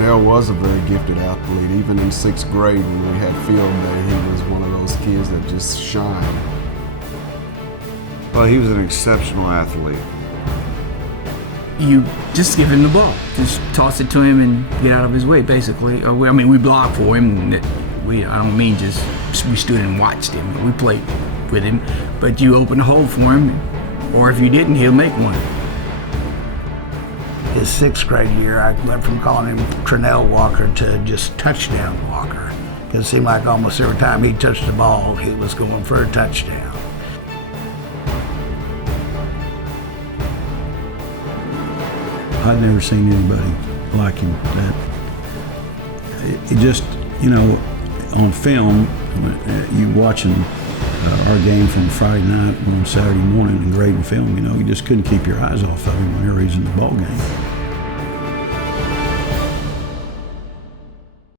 Trenell was a very gifted athlete. Even in 6th grade when we had field day, he was one of those kids that just shined. Well, he was an exceptional athlete. You just give him the ball. Just toss it to him and get out of his way, basically. Or, I mean, we blocked for him. I don't mean just we stood and watched him. We played with him. But you open a hole for him, or if you didn't, he'll make one. His 6th grade year, I went from calling him Trenell Walker to just touchdown Walker. It seemed like almost every time he touched the ball, he was going for a touchdown. I'd never seen anybody like him. It just, on film, you watching our game from Friday night on Saturday morning and grading film, you just couldn't keep your eyes off of him whenever he's in the ball game.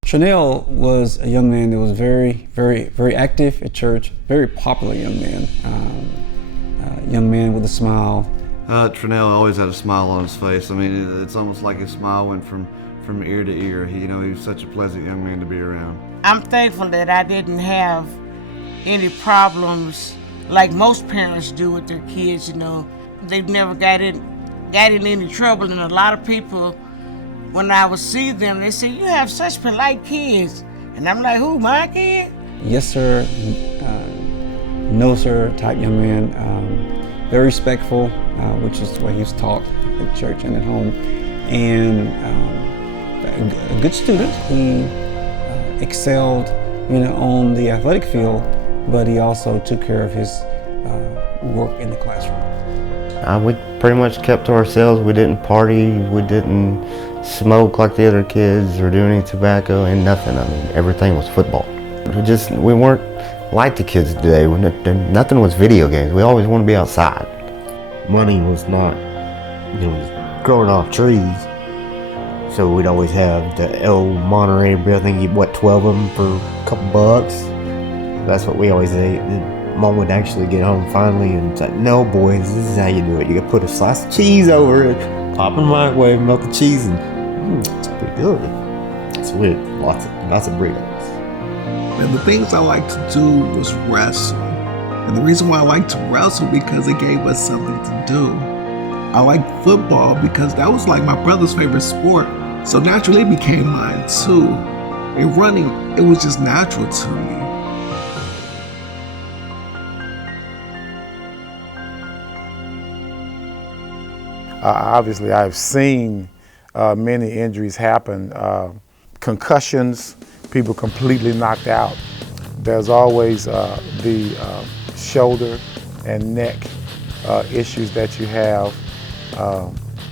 Trenell was a young man that was very, very, very active at church, very popular young man. Young man with a smile. Trenell always had a smile on his face. I mean, it's almost like his smile went from ear to ear. He was such a pleasant young man to be around. I'm thankful that I didn't have any problems like most parents do with their kids. They've never got in any trouble, and a lot of people, when I would see them, they say, "You have such polite kids," and I'm like, "Who, my kid?" Yes, sir. No, sir. Type young man. Very respectful, which is what he was taught at church and at home, and a good student. He excelled, on the athletic field, but he also took care of his work in the classroom. We pretty much kept to ourselves. We didn't party, we didn't smoke like the other kids or do any tobacco and nothing. I mean, everything was football. We weren't like the kids today. Nothing was video games. We always wanted to be outside. Money was not, growing off trees. So we'd always have the old Monterey beer. I think you 12 of them for a couple bucks. That's what we always ate. Mom would actually get home finally and say, "No, boys, this is how you do it. You gotta put a slice of cheese over it, pop in the microwave, melt the cheese, and it's pretty good." So we had lots of burritos. And the things I liked to do was wrestle. And the reason why I liked to wrestle because it gave us something to do. I liked football because that was like my brother's favorite sport. So naturally it became mine too. And running, it was just natural to me. Obviously, I've seen many injuries happen. Concussions, people completely knocked out. There's always the shoulder and neck issues that you have.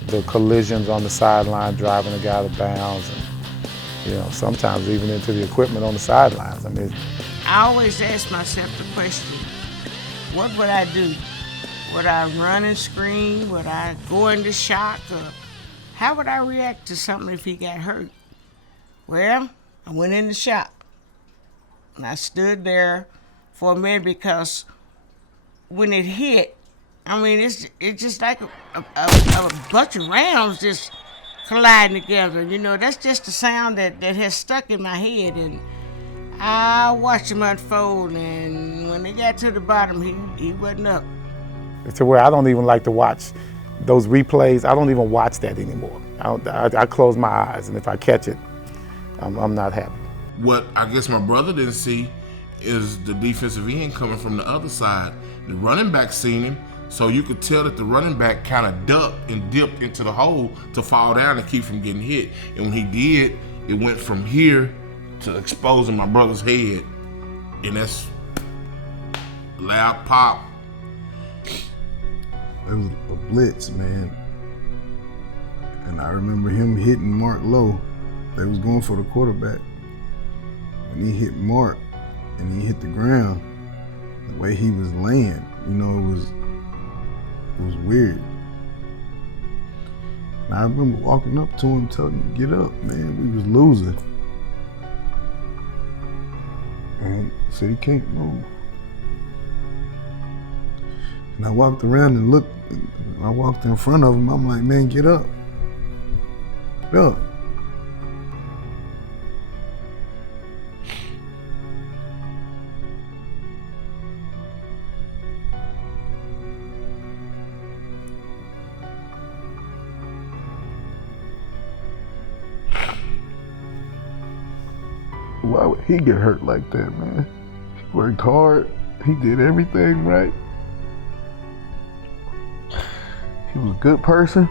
The collisions on the sideline, driving a guy out of bounds, and sometimes even into the equipment on the sidelines. I always ask myself the question, what would I do? Would I run and scream? Would I go into shock? Or how would I react to something if he got hurt? Well, I went into shock. And I stood there for a minute because when it hit, it's just like a bunch of rounds just colliding together. That's just the sound that has stuck in my head. And I watched him unfold, and when they got to the bottom, he wasn't up. To where I don't even like to watch those replays. I don't even watch that anymore. I close my eyes, and if I catch it, I'm not happy. What I guess my brother didn't see is the defensive end coming from the other side. The running back seen him, so you could tell that the running back kind of ducked and dipped into the hole to fall down and keep from getting hit. And when he did, it went from here to exposing my brother's head. And that's loud pop. It was a blitz, man. And I remember him hitting Mark low. They was going for the quarterback. When he hit Mark and he hit the ground, the way he was laying, it was weird. And I remember walking up to him, telling him to get up, man. We was losing. And he said he can't move. And I walked around and looked. I walked in front of him. I'm like, man, get up. Get up. Why would he get hurt like that, man? He worked hard. He did everything right. He was a good person.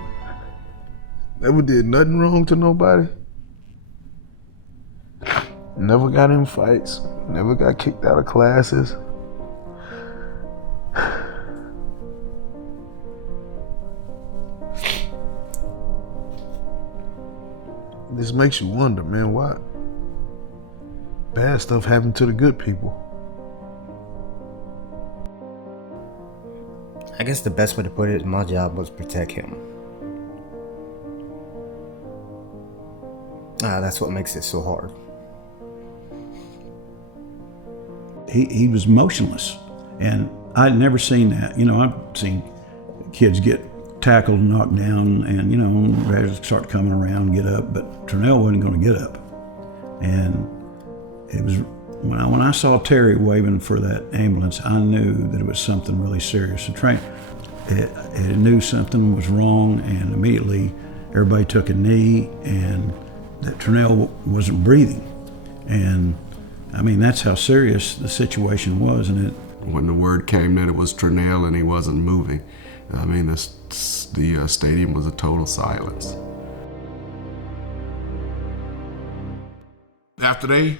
Never did nothing wrong to nobody. Never got in fights. Never got kicked out of classes. This makes you wonder, man, why bad stuff happened to the good people. I guess the best way to put it, my job was protect him. That's what makes it so hard. He was motionless, and I'd never seen that. You know, I've seen kids get tackled, knocked down, and, you know, ready to start coming around, get up, but Trenell wasn't going to get up. And it was, when I saw Terry waving for that ambulance, I knew that it was something really serious. The it knew something was wrong, and immediately everybody took a knee, and that Trenell wasn't breathing. And I mean, that's how serious the situation was. And when the word came that it was Trenell and he wasn't moving, I mean, the stadium was a total silence. After they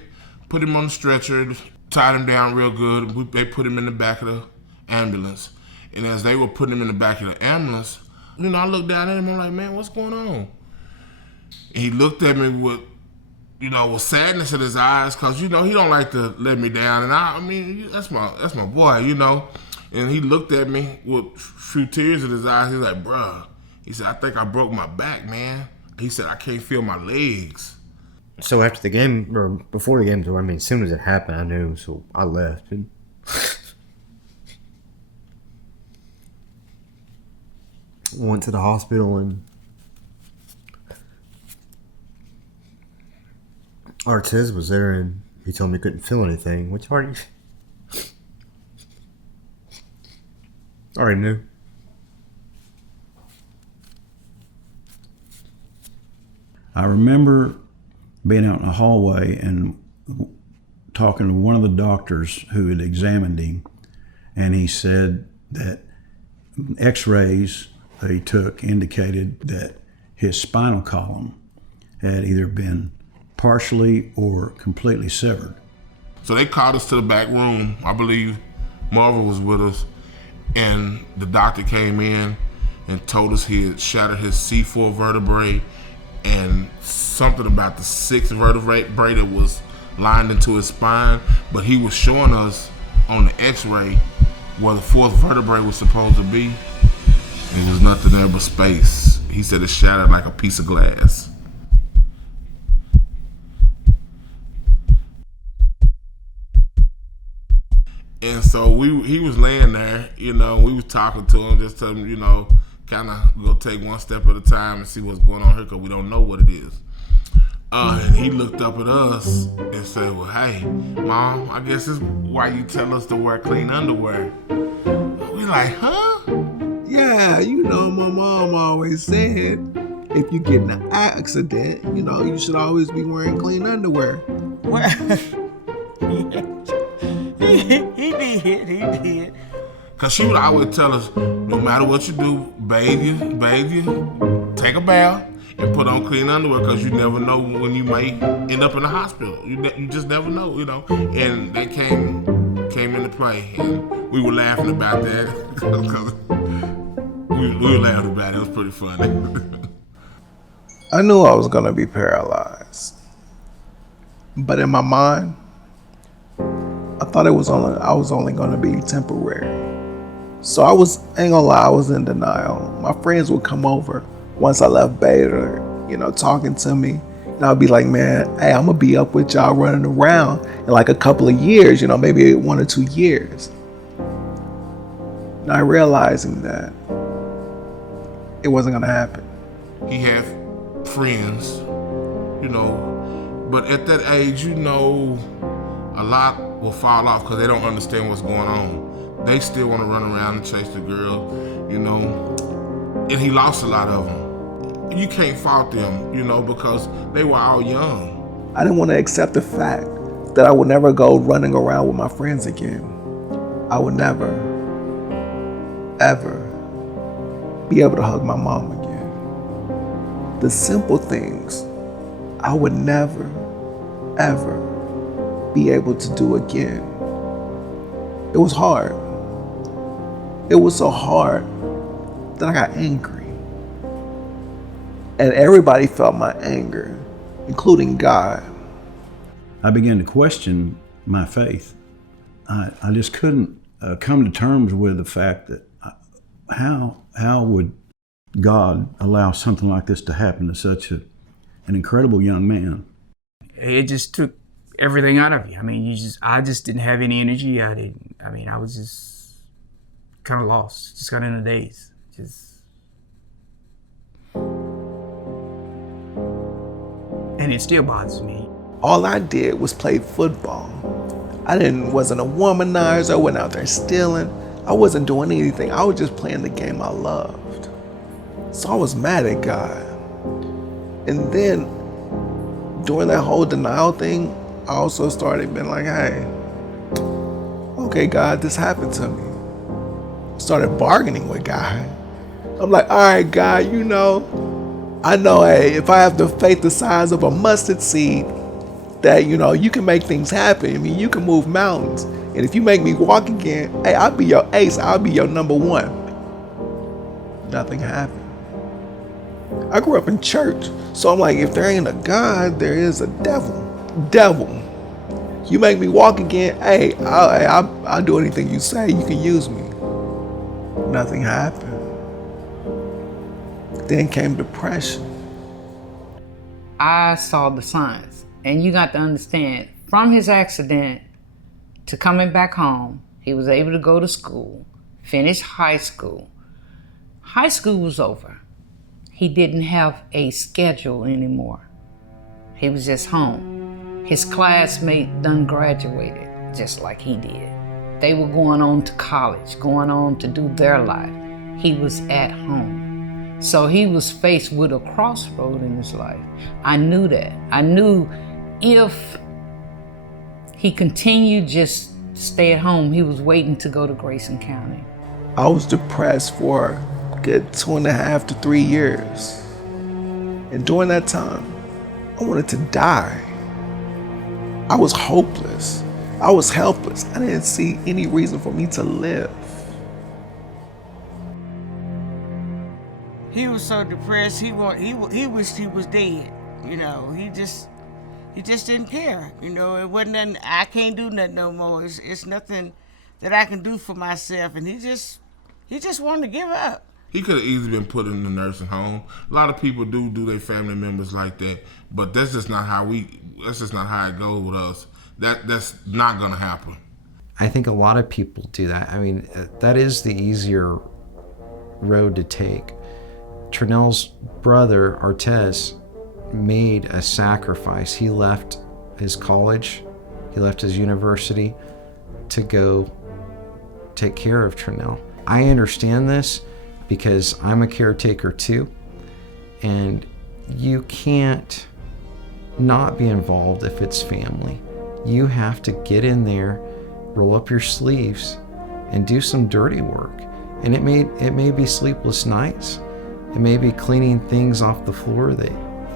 put him on the stretcher, tied him down real good, they put him in the back of the ambulance. And as they were putting him in the back of the ambulance, you know, I looked down at him, I'm like, man, what's going on? And he looked at me with, you know, with sadness in his eyes, cause, you know, he don't like to let me down. And I mean, that's my boy, you know. And he looked at me with a few tears in his eyes. He's like, bruh, he said, I think I broke my back, man. He said, I can't feel my legs. So after the game, or before the game, I mean, as soon as it happened, I knew, so I left. And went to the hospital, and Artez was there, and he told me he couldn't feel anything, which I already knew. I remember being out in the hallway and talking to one of the doctors who had examined him, and he said that x-rays that he took indicated that his spinal column had either been partially or completely severed. So they called us to the back room. I believe Marvel was with us, and the doctor came in and told us he had shattered his C4 vertebrae and something about the 6th vertebrae that was lined into his spine, but he was showing us on the x-ray where the 4th vertebrae was supposed to be, and there was nothing there but space. He said it shattered like a piece of glass. And so he was laying there, you know, we was talking to him, just telling him, you know, kind of go take one step at a time and see what's going on here, because we don't know what it is. And he looked up at us and said, well, hey, Mom, I guess this is why you tell us to wear clean underwear. We like, huh? Yeah, you know, my mom always said, if you get in an accident, you know, you should always be wearing clean underwear. Well, he did. Cause she would always tell us, no matter what you do, bathe you, take a bath, and put on clean underwear, cause you never know when you may end up in the hospital. You just never know, you know. And that came into play, and we were laughing about that, cause we were laughing about it. It was pretty funny. I knew I was gonna be paralyzed, but in my mind, I thought I was only gonna be temporary. So I ain't gonna lie, I was in denial. My friends would come over once I left Beta, you know, talking to me. And I'd be like, man, hey, I'm gonna be up with y'all running around in like a couple of years, you know, maybe 1 or 2 years. Not realizing that it wasn't gonna happen. He had friends, you know, but at that age, you know, a lot will fall off because they don't understand what's going on. They still want to run around and chase the girl, you know, and he lost a lot of them. You can't fault them, you know, because they were all young. I didn't want to accept the fact that I would never go running around with my friends again. I would never, ever be able to hug my mom again. The simple things I would never, ever be able to do again. It was hard. It was so hard that I got angry. And everybody felt my anger, including God. I began to question my faith. I just couldn't come to terms with the fact that how would God allow something like this to happen to such an incredible young man? It just took everything out of you. I mean, I just didn't have any energy. I was just kind of lost, just got in a daze. And it still bothers me. All I did was play football. I wasn't a womanizer. I wasn't out there stealing. I wasn't doing anything. I was just playing the game I loved. So I was mad at God. And then during that whole denial thing, I also started being like, hey, okay, God, this happened to me. Started bargaining with God. I'm like, all right, God, I know, hey, if I have the faith the size of a mustard seed, that, you can make things happen. I mean, you can move mountains. And if you make me walk again, hey, I'll be your ace. I'll be your number one. Nothing happened. I grew up in church. So I'm like, if there ain't a God, there is a devil. Devil. You make me walk again, hey, I'll do anything you say. You can use me. Nothing happened. Then came depression. I saw the signs, and you got to understand, from his accident to coming back home, he was able to go to school, finish high school. High school was over. He didn't have a schedule anymore. He was just home. His classmate done graduated, just like he did. They were going on to college, going on to do their life. He was at home. So he was faced with a crossroad in his life. I knew that. I knew if he continued just stay at home, he was waiting to go to Grayson County. I was depressed for a good 2.5 to 3 years. And during that time, I wanted to die. I was hopeless. I was helpless. I didn't see any reason for me to live. He was so depressed. He wished he was dead. He just didn't care. It wasn't nothing. I can't do nothing no more. It's nothing that I can do for myself. And he just wanted to give up. He could have easily been put in the nursing home. A lot of people do their family members like that, but that's just not how it goes with us. That's not gonna happen. I think a lot of people do that. I mean, that is the easier road to take. Trenell's brother, Artez, made a sacrifice. He left his college, he left his university to go take care of Trenell. I understand this because I'm a caretaker too, and you can't not be involved if it's family. You have to get in there, roll up your sleeves, and do some dirty work. And it may be sleepless nights. It may be cleaning things off the floor that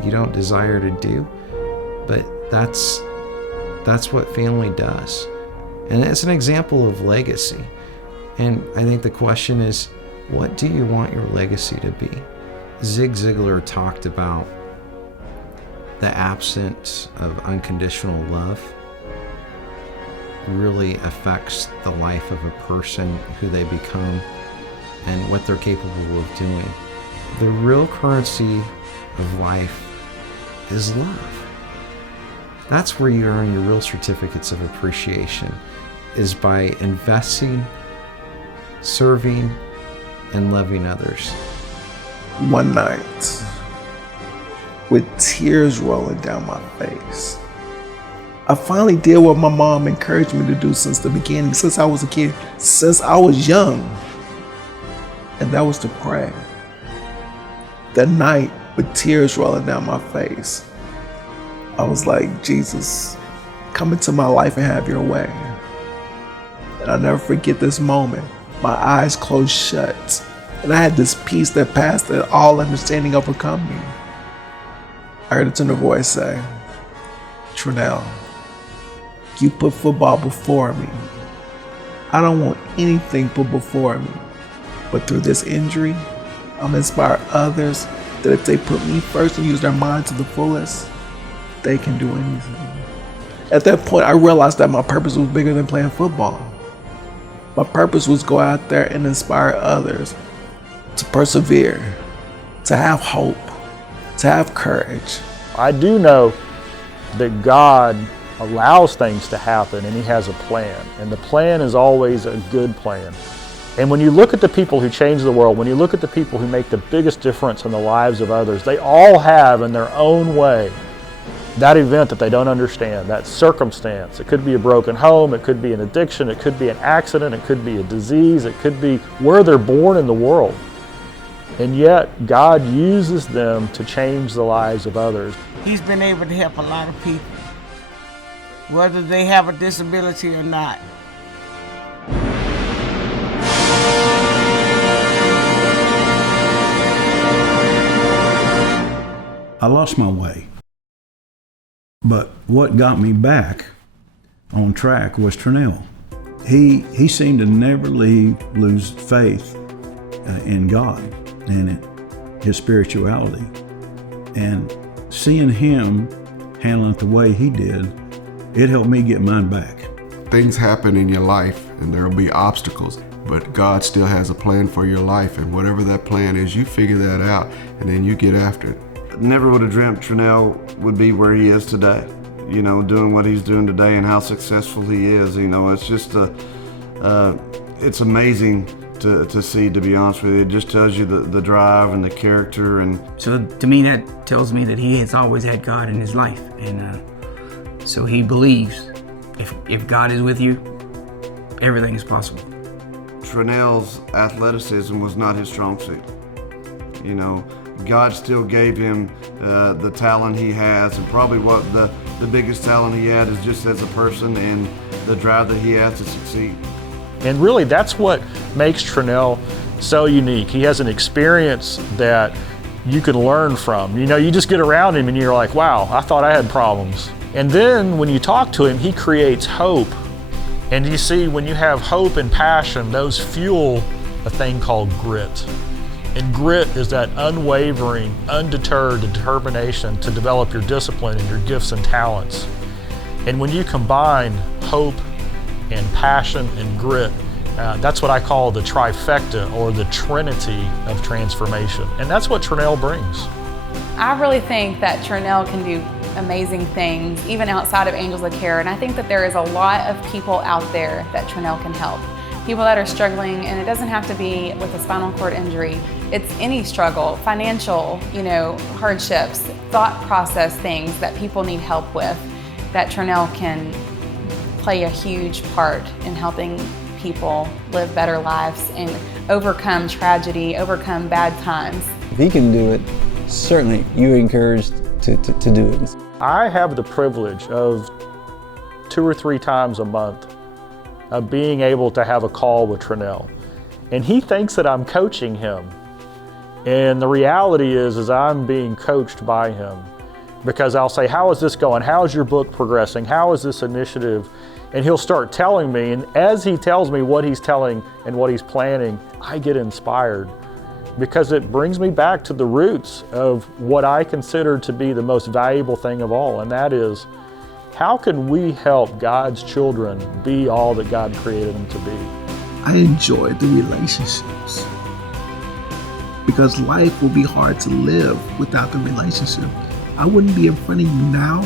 you don't desire to do, but that's what family does. And it's an example of legacy. And I think the question is, what do you want your legacy to be? Zig Ziglar talked about the absence of unconditional love really affects the life of a person, who they become, and what they're capable of doing. The real currency of life is love. That's where you earn your real certificates of appreciation, is by investing, serving, and loving others. One night, with tears rolling down my face, I finally did what my mom encouraged me to do since the beginning, since I was a kid, since I was young. And that was to pray. That night, with tears rolling down my face, I was like, Jesus, come into my life and have your way. And I'll never forget this moment. My eyes closed shut, and I had this peace that passed all understanding overcome me. I heard a tender voice say, Trenell, you put football before me. I don't want anything put before me. But through this injury, I'm inspired others that if they put me first and use their mind to the fullest, they can do anything. At that point, I realized that my purpose was bigger than playing football. My purpose was go out there and inspire others to persevere, to have hope, to have courage. I do know that God allows things to happen and He has a plan. And the plan is always a good plan. And when you look at the people who change the world, when you look at the people who make the biggest difference in the lives of others, they all have in their own way that event that they don't understand, that circumstance. It could be a broken home, it could be an addiction, it could be an accident, it could be a disease, it could be where they're born in the world. And yet God uses them to change the lives of others. He's been able to help a lot of people, whether they have a disability or not. I lost my way. But what got me back on track was Trenell. He seemed to never lose faith in God and his spirituality. And seeing him handling it the way he did, it helped me get mine back. Things happen in your life and there will be obstacles, but God still has a plan for your life, and whatever that plan is, you figure that out and then you get after it. Never would have dreamt Trenell would be where he is today. You know, doing what he's doing today and how successful he is. You know, it's just it's amazing to see, to be honest with you. It just tells you the drive and the character. And so to me, that tells me that he has always had God in his life, and so he believes if God is with you, everything is possible. Trenell's athleticism was not his strong suit. You know, God still gave him the talent he has, and probably what the biggest talent he had is just as a person and the drive that he has to succeed. And really, that's what makes Trenell so unique. He has an experience that you can learn from. You know, you just get around him and you're like, wow, I thought I had problems. And then when you talk to him, he creates hope. And you see, when you have hope and passion, those fuel a thing called grit. And grit is that unwavering, undeterred determination to develop your discipline and your gifts and talents. And when you combine hope and passion and grit, that's what I call the trifecta, or the trinity of transformation. And that's what Trenell brings. I really think that Trenell can do amazing things, even outside of Angels of Care. And I think that there is a lot of people out there that Trenell can help. People that are struggling, and it doesn't have to be with a spinal cord injury. It's any struggle, financial, hardships, thought process things that people need help with, that Trenell can play a huge part in helping people live better lives and overcome tragedy, overcome bad times. If he can do it, certainly you're encouraged to do it. I have the privilege of 2 or 3 times a month of being able to have a call with Trenell. And he thinks that I'm coaching him. And the reality is I'm being coached by him, because I'll say, how is this going? How is your book progressing? How is this initiative? And he'll start telling me, and as he tells me what he's telling and what he's planning, I get inspired, because it brings me back to the roots of what I consider to be the most valuable thing of all, and that is, how can we help God's children be all that God created them to be? I enjoy the relationships, because life will be hard to live without the relationship. I wouldn't be in front of you now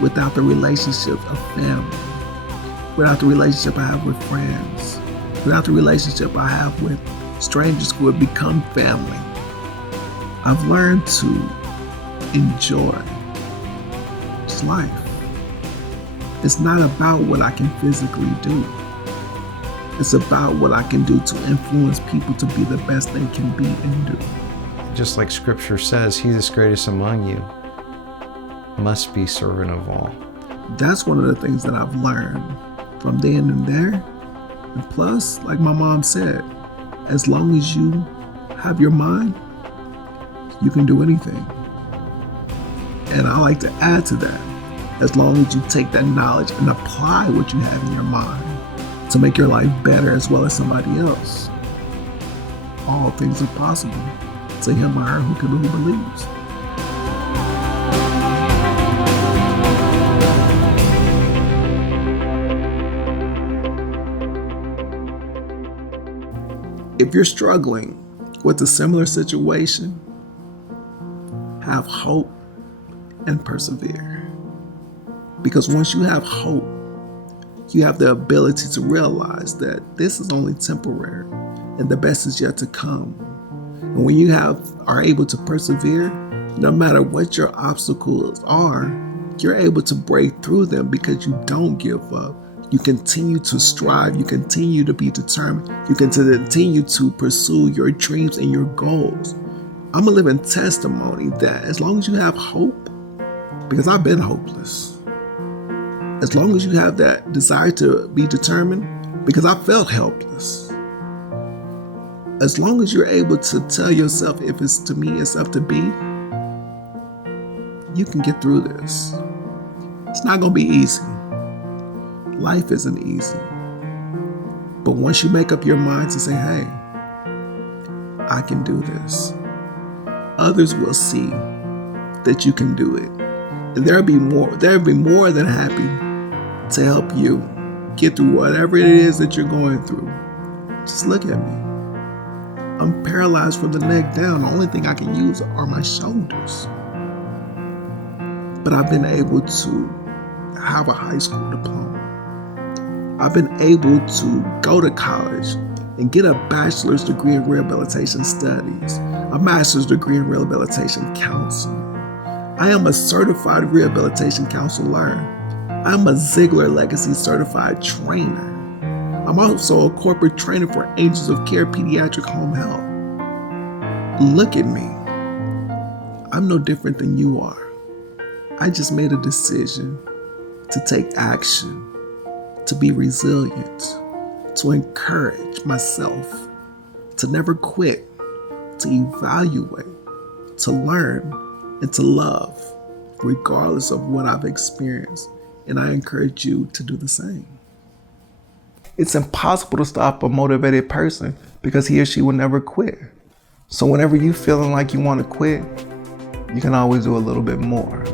without the relationship of family, without the relationship I have with friends, without the relationship I have with strangers who have become family. I've learned to enjoy just life. It's not about what I can physically do. It's about what I can do to influence people to be the best they can be and do. Just like Scripture says, he that's greatest among you must be servant of all. That's one of the things that I've learned from then and there. And plus, like my mom said, as long as you have your mind, you can do anything. And I like to add to that, as long as you take that knowledge and apply what you have in your mind to make your life better as well as somebody else. All things are possible to him or her who believes. If you're struggling with a similar situation, have hope and persevere. Because once you have hope, you have the ability to realize that this is only temporary and the best is yet to come. And when you are able to persevere, no matter what your obstacles are, you're able to break through them because you don't give up. You continue to strive, you continue to be determined, you continue to pursue your dreams and your goals. I'm a living testimony that as long as you have hope, because I've been hopeless, as long as you have that desire to be determined, because I felt helpless, as long as you're able to tell yourself, if it's to me, it's up to be, you can get through this. It's not gonna be easy. Life isn't easy. But once you make up your mind to say, hey, I can do this, others will see that you can do it. And they'll be more than happy to help you get through whatever it is that you're going through. Just look at me. I'm paralyzed from the neck down. The only thing I can use are my shoulders. But I've been able to have a high school diploma. I've been able to go to college and get a bachelor's degree in rehabilitation studies, a master's degree in rehabilitation counseling. I am a certified rehabilitation counselor. I'm a Ziegler Legacy certified trainer. I'm also a corporate trainer for Angels of Care Pediatric Home Health. Look at me. I'm no different than you are. I just made a decision to take action, to be resilient, to encourage myself, to never quit, to evaluate, to learn, and to love, regardless of what I've experienced. And I encourage you to do the same. It's impossible to stop a motivated person because he or she will never quit. So whenever you're feeling like you want to quit, you can always do a little bit more.